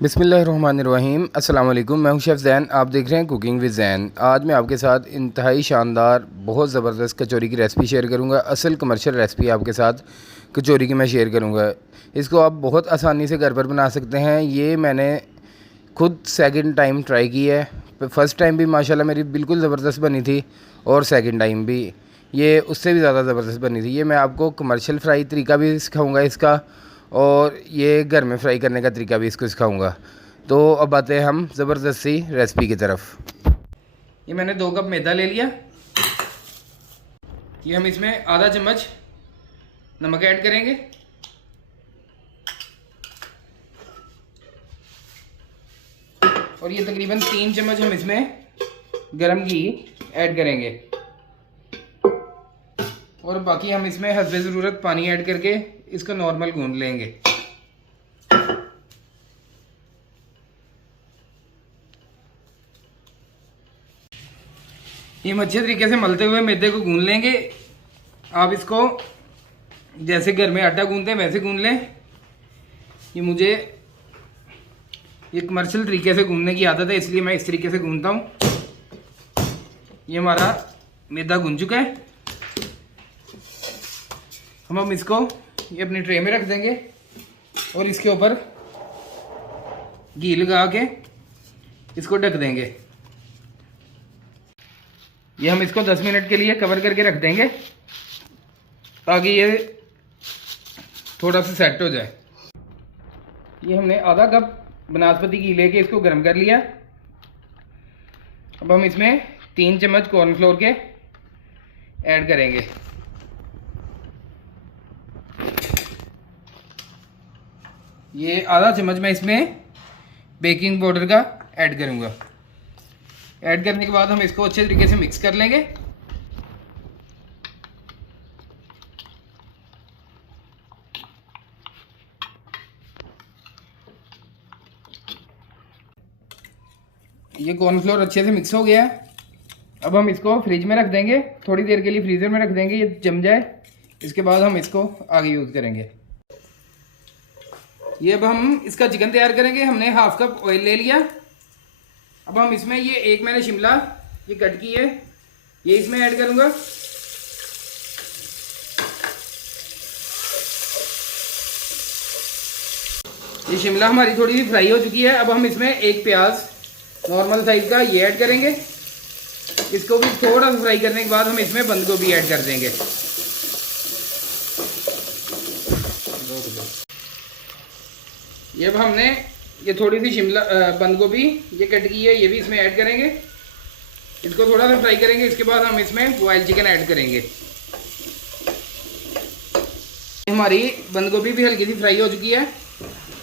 बिस्मिल्लाहिर्रहमानिर्रहीम। अस्सलाम वालेकुम। मैं हूं शेफ़ ज़ैन, आप देख रहे हैं कुकिंग विद ज़ैन। आज मैं आपके साथ इंतहाई शानदार बहुत ज़बरदस्त कचौरी की रेसिपी शेयर करूंगा। असल कमर्शियल रेसिपी आपके साथ कचौरी की मैं शेयर करूंगा। इसको आप बहुत आसानी से घर पर बना सकते हैं। ये मैंने खुद सेकंड टाइम ट्राई की है। फ़र्स्ट टाइम भी माशाल्लाह मेरी बिल्कुल ज़बरदस्त बनी थी और सेकंड टाइम भी ये उससे भी ज़्यादा ज़बरदस्त बनी थी। ये मैं आपको कमर्शियल फ्राई तरीका भी सिखाऊंगा इसका, और ये घर में फ्राई करने का तरीका भी इसको सिखाऊंगा। तो अब आते हैं हम ज़बरदस्त सी रेसिपी की तरफ। ये मैंने 2 कप मैदा ले लिया। ये हम इसमें आधा चम्मच नमक ऐड करेंगे, और ये तकरीबन 3 चम्मच हम इसमें गरम घी ऐड करेंगे, और बाकी हम इसमें हस्बे ज़रूरत पानी ऐड करके इसको नॉर्मल गूंद लेंगे। ये हम अच्छे तरीके से मलते हुए मैदे को गूंद लेंगे। आप इसको जैसे घर में आटा गूंदते हैं वैसे गूंद लें। ये मुझे ये कमर्शियल तरीके से गूंदने की आदत है, इसलिए मैं इस तरीके से गूंदता हूँ। ये हमारा मैदा गूंद चुका है। हम इसको ये अपनी ट्रे में रख देंगे और इसके ऊपर घी लगा के इसको ढक देंगे। ये हम इसको 10 मिनट के लिए कवर करके रख देंगे ताकि ये थोड़ा सा सेट हो जाए। ये हमने आधा कप बनास्पति घी लेके इसको गर्म कर लिया। अब हम इसमें 3 चम्मच कॉर्नफ्लोर के ऐड करेंगे। ये आधा चम्मच मैं इसमें बेकिंग पाउडर का ऐड करूँगा। ऐड करने के बाद हम इसको अच्छे तरीके से मिक्स कर लेंगे। ये कॉर्नफ्लोर अच्छे से मिक्स हो गया है। अब हम इसको फ्रिज में रख देंगे, थोड़ी देर के लिए फ्रीज़र में रख देंगे ये जम जाए। इसके बाद हम इसको आगे यूज़ करेंगे। ये अब हम इसका चिकन तैयार करेंगे। हमने हाफ कप ऑयल ले लिया। अब हम इसमें ये एक मैंने शिमला ये कट की है, ये इसमें ऐड करूंगा। ये शिमला हमारी थोड़ी सी फ्राई हो चुकी है। अब हम इसमें एक प्याज नॉर्मल साइज का ये ऐड करेंगे। इसको भी थोड़ा सा फ्राई करने के बाद हम इसमें बंद गोभी ऐड कर देंगे। ये अब हमने ये थोड़ी सी शिमला बंद गोभी ये कट की है, ये भी इसमें ऐड करेंगे। इसको थोड़ा सा फ्राई करेंगे। इसके बाद हम इसमें बॉयल चिकन ऐड करेंगे। हमारी बंद गोभी भी हल्की सी फ्राई हो चुकी है।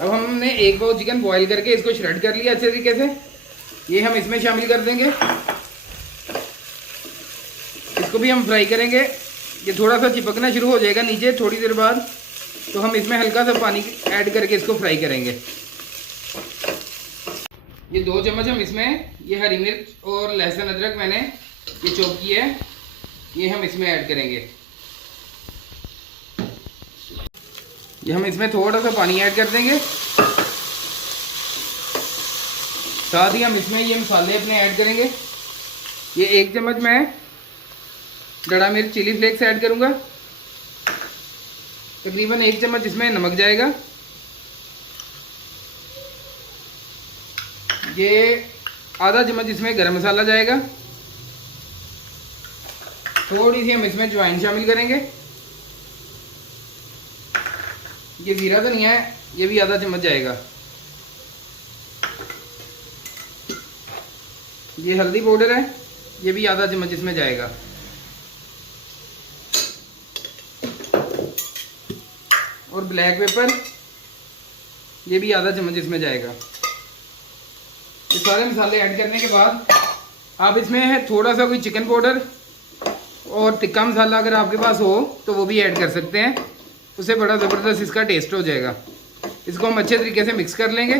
अब हमने एक बार चिकन बॉयल करके इसको श्रेड कर लिया अच्छे तरीके से। ये हम इसमें शामिल कर देंगे। इसको भी हम फ्राई करेंगे। ये थोड़ा सा चिपकना शुरू हो जाएगा नीचे थोड़ी देर बाद, तो हम इसमें हल्का सा पानी ऐड करके इसको फ्राई करेंगे। ये 2 चम्मच हम इसमें ये हरी मिर्च और लहसुन अदरक मैंने ये चॉप की है, ये हम इसमें ऐड करेंगे। ये हम इसमें थोड़ा सा पानी ऐड कर देंगे। साथ ही हम इसमें ये मसाले अपने ऐड करेंगे। ये 1 चम्मच मैं डड़ा मिर्च चिली फ्लेक्स ऐड करूँगा। तकरीबन 1 चम्मच इसमें नमक जाएगा। ये आधा चम्मच इसमें गरम मसाला जाएगा। थोड़ी सी हम इसमें अजवाइन शामिल करेंगे। ये जीरा धनिया है, ये भी आधा चम्मच जाएगा। ये हल्दी पाउडर है, ये भी आधा चम्मच इसमें जाएगा। और ब्लैक पेपर ये भी आधा चम्मच इसमें जाएगा। ये सारे मसाले ऐड करने के बाद आप इसमें थोड़ा सा कोई चिकन पाउडर और टिक्का मसाला अगर आपके पास हो तो वो भी ऐड कर सकते हैं। उससे बड़ा ज़बरदस्त इसका टेस्ट हो जाएगा। इसको हम अच्छे तरीके से मिक्स कर लेंगे।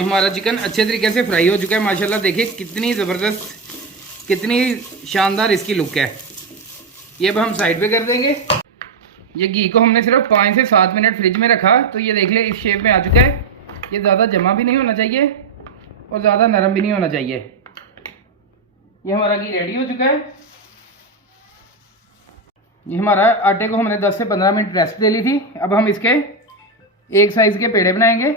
हमारा चिकन अच्छे तरीके से फ्राई हो चुका है माशाल्लाह। देखिए कितनी ज़बरदस्त, कितनी शानदार इसकी लुक है। ये अब हम साइड पे कर देंगे। ये घी को हमने सिर्फ 5 से 7 मिनट फ्रिज में रखा, तो ये देख ले इस शेप में आ चुका है। ये ज़्यादा जमा भी नहीं होना चाहिए और ज़्यादा नरम भी नहीं होना चाहिए। ये हमारा घी रेडी हो चुका है। ये हमारा आटे को हमने 10 से 15 मिनट रेस्ट दे ली थी। अब हम इसके एक साइज़ के पेड़े बनाएंगे।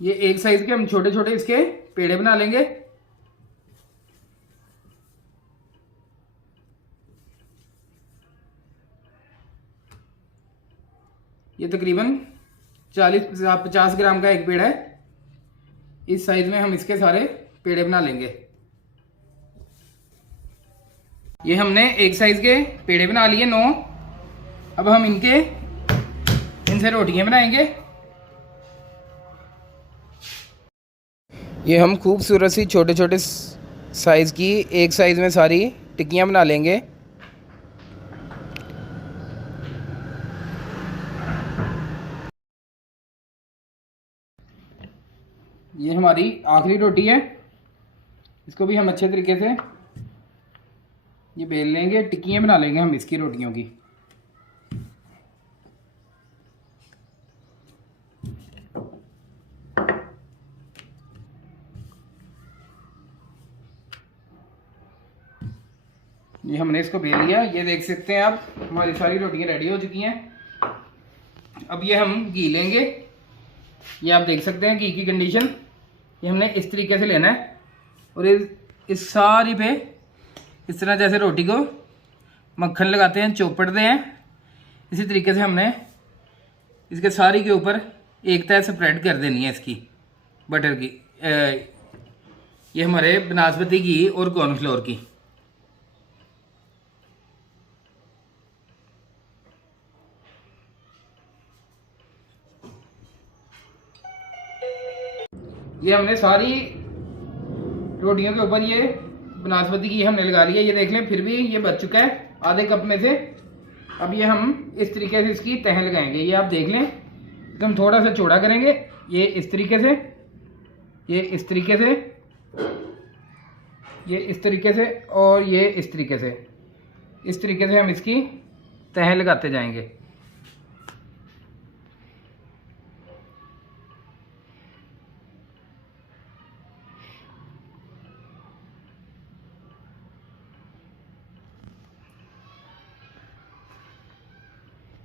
ये एक साइज़ के हम छोटे छोटे इसके पेड़े बना लेंगे। ये तकरीबन 40-50 ग्राम का एक पेड़ है। इस साइज में हम इसके सारे पेड़े बना लेंगे। ये हमने एक साइज के पेड़े बना लिए 9। अब हम इनसे रोटियां बनाएंगे। ये हम खूबसूरत सी छोटे छोटे साइज की एक साइज में सारी टिक्कियां बना लेंगे। ये हमारी आखिरी रोटी है। इसको भी हम अच्छे तरीके से ये बेल लेंगे। टिक्कियाँ बना लेंगे हम इसकी रोटियों की। ये हमने इसको बेल लिया। ये देख सकते हैं आप, हमारी सारी रोटियाँ रेडी हो चुकी हैं। अब ये हम घी लेंगे। ये आप देख सकते हैं घी की कंडीशन। ये हमने इस तरीके से लेना है और इस सारी पे इस तरह जैसे रोटी को मक्खन लगाते हैं, चौपड़ते हैं, इसी तरीके से हमने इसके सारी के ऊपर एक तह स्प्रेड कर देनी है इसकी बटर की। ये हमारे बनास्पति घी और कॉर्नफ्लोर की। ये हमने सारी रोटियों के ऊपर ये बनास्पति घी हमने लगा लिया। ये देख लें, फिर भी ये बच चुका है आधे कप में से। अब ये हम इस तरीके से इसकी तह लगाएंगे। ये आप देख लें, एकदम थोड़ा सा चौड़ा करेंगे। ये इस तरीके से, ये इस तरीके से, ये इस तरीके से और ये इस तरीके से। इस तरीके से हम इसकी तह लगाते जाएंगे।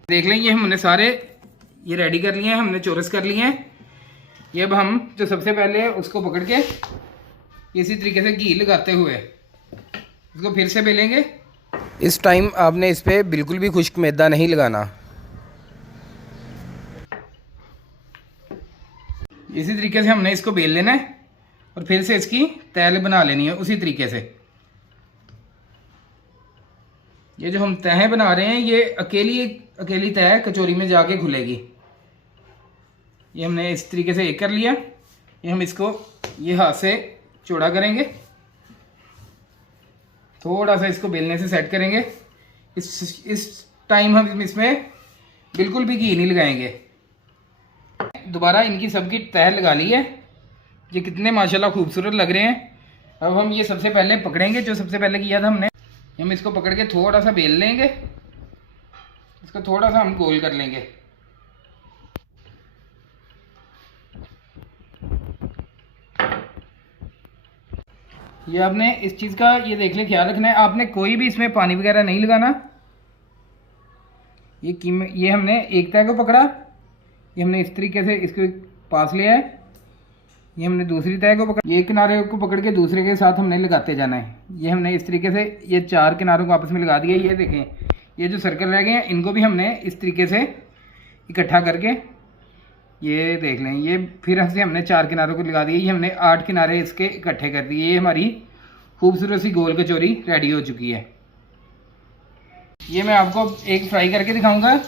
देख लें, ये हमने सारे ये रेडी कर लिए हैं, हमने चौरस कर लिए हैं। ये अब हम जो सबसे पहले उसको पकड़ के इसी तरीके से घी लगाते हुए इसको फिर से बेलेंगे। इस टाइम आपने इस पर बिल्कुल भी खुश्क मैदा नहीं लगाना। इसी तरीके से हमने इसको बेल लेना है और फिर से इसकी तह बना लेनी है उसी तरीके से। ये जो हम तह बना रहे हैं ये अकेली तह कचौरी में जाके घुलेगी। ये हमने इस तरीके से एक कर लिया। ये हम इसको ये हाथ से चौड़ा करेंगे, थोड़ा सा इसको बेलने से सेट करेंगे। इस टाइम हम इसमें बिल्कुल भी घी नहीं लगाएंगे। दोबारा इनकी सबकी तह लगा ली है। ये कितने माशाल्लाह खूबसूरत लग रहे हैं। अब हम ये सबसे पहले पकड़ेंगे, जो सबसे पहले किया था हमने। हम इसको पकड़ के थोड़ा सा बेल लेंगे, इसको थोड़ा सा हम गोल कर लेंगे। ये आपने इस चीज़ का ये देख ले ख्याल रखना है, आपने कोई भी इसमें पानी वगैरह नहीं लगाना। ये हमने एक तह को पकड़ा, ये हमने इस तरीके से इसको पास लिया है। ये हमने दूसरी तह को पकड़, ये किनारे को पकड़ के दूसरे के साथ हमने लगाते जाना है। ये हमने इस तरीके से ये 4 किनारों को आपस में लगा दिया। ये देखें, ये जो सर्कल रह गए हैं इनको भी हमने इस तरीके से इकट्ठा करके ये देख लें। ये फिर से हमने 4 किनारों को लगा दिया। ये हमने 8 किनारे इसके इकट्ठे कर दिए। ये हमारी खूबसूरत सी गोल कचौरी रेडी हो चुकी है। ये मैं आपको एक फ्राई करके दिखाऊंगा।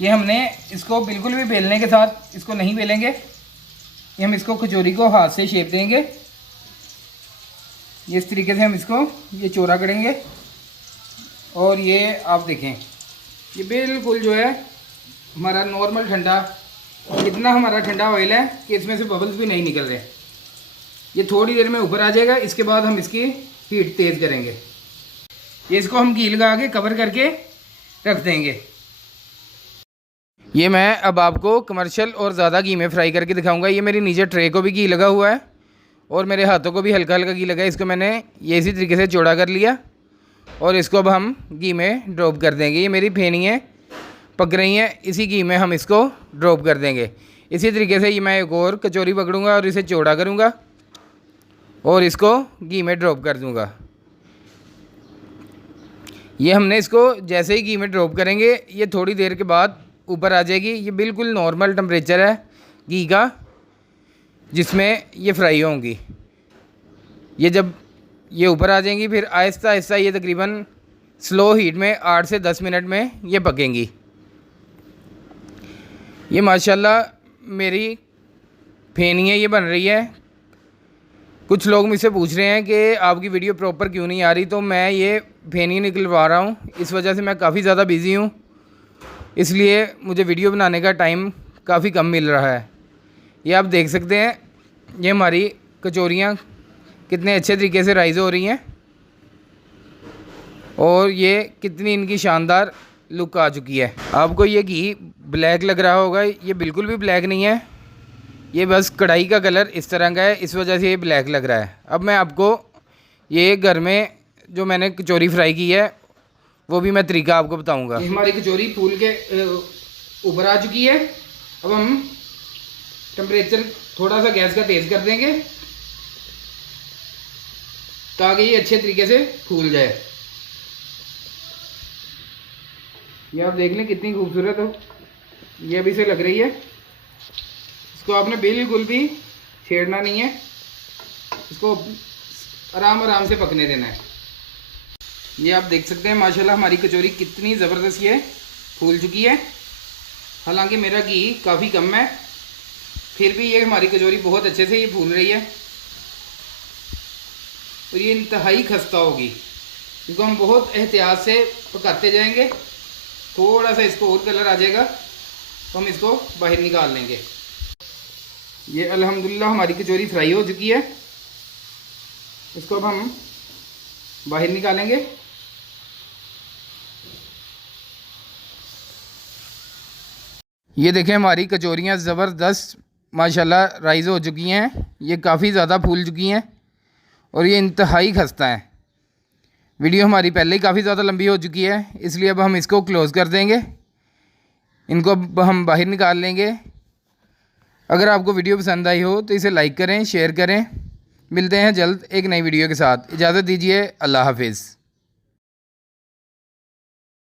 ये हमने इसको बिल्कुल भी बेलने के साथ इसको नहीं बेलेंगे। ये हम इसको कचौरी को हाथ से शेप देंगे। ये इस तरीके से हम इसको ये चौड़ा करेंगे और ये आप देखें, ये बिल्कुल जो है हमारा नॉर्मल ठंडा, इतना हमारा ठंडा ऑयल है कि इसमें से बबल्स भी नहीं निकल रहे। ये थोड़ी देर में ऊपर आ जाएगा। इसके बाद हम इसकी हीट तेज़ करेंगे। ये इसको हम घी लगा के कवर करके रख देंगे। ये मैं अब आपको कमर्शियल और ज़्यादा घी में फ्राई करके दिखाऊंगा। ये मेरी नीचे ट्रे को भी घी लगा हुआ है और मेरे हाथों को भी हल्का हल्का घी लगा है। इसको मैंने ये इसी तरीके से चौड़ा कर लिया और इसको अब हम घी में ड्रॉप कर देंगे। ये मेरी फेनियाँ पक रही हैं, इसी घी में हम इसको ड्रॉप कर देंगे। इसी तरीके से ये मैं एक और कचौरी पकड़ूंगा और इसे चौड़ा करूंगा और इसको घी में ड्रॉप कर दूंगा। ये हमने इसको जैसे ही घी में ड्रॉप करेंगे ये थोड़ी देर के बाद ऊपर आ जाएगी। ये बिल्कुल नॉर्मल टेम्परेचर है घी का जिसमें ये फ्राई होंगी। ये जब ये ऊपर आ जाएंगी फिर आहिस्ता आहिस्ता ये तकरीबन स्लो हीट में 8 से 10 मिनट में ये पकेंगी। ये माशाल्लाह मेरी फेनियाँ ये बन रही है। कुछ लोग मुझसे पूछ रहे हैं कि आपकी वीडियो प्रॉपर क्यों नहीं आ रही, तो मैं ये फेनी निकलवा रहा हूँ। इस वजह से मैं काफ़ी ज़्यादा बिज़ी हूँ, इसलिए मुझे वीडियो बनाने का टाइम काफ़ी कम मिल रहा है। ये आप देख सकते हैं ये हमारी कचौरियाँ कितने अच्छे तरीके से राइज़ हो रही हैं और ये कितनी इनकी शानदार लुक आ चुकी है। आपको ये घी ब्लैक लग रहा होगा, ये बिल्कुल भी ब्लैक नहीं है, ये बस कढ़ाई का कलर इस तरह का है, इस वजह से ये ब्लैक लग रहा है। अब मैं आपको ये घर में जो मैंने कचौरी फ्राई की है वो भी मैं तरीका आपको बताऊंगा। हमारी कचौरी फूल के ऊपर आ चुकी है। अब हम टेम्परेचर थोड़ा सा गैस का तेज़ कर देंगे ताकि ये अच्छे तरीके से फूल जाए। ये आप देख लें कितनी खूबसूरत हो ये अभी से लग रही है। इसको आपने बिल्कुल भी छेड़ना नहीं है, इसको आराम आराम से पकने देना है। ये आप देख सकते हैं माशाल्लाह हमारी कचौरी कितनी ज़बरदस्त ये फूल चुकी है। हालांकि मेरा घी काफ़ी कम है, फिर भी ये हमारी कचौरी बहुत अच्छे से ये फूल रही है और ये इंतहाई खस्ता होगी। इसको हम बहुत एहतियात से पकाते जाएंगे। थोड़ा सा इसको और कलर आ जाएगा तो हम इसको बाहर निकाल लेंगे। ये अल्हम्दुलिल्लाह हमारी कचौरी फ्राई हो चुकी है। इसको अब हम बाहर निकालेंगे। ये देखें हमारी कचौरियाँ ज़बरदस्त माशाल्लाह राइज़ हो चुकी हैं। ये काफ़ी ज़्यादा फूल चुकी हैं और ये इंतहाई खस्ता है। वीडियो हमारी पहले ही काफ़ी ज़्यादा लंबी हो चुकी है, इसलिए अब हम इसको क्लोज़ कर देंगे। इनको अब हम बाहर निकाल लेंगे। अगर आपको वीडियो पसंद आई हो तो इसे लाइक करें, शेयर करें। मिलते हैं जल्द एक नई वीडियो के साथ। इजाज़त दीजिए, अल्लाह हाफिज़।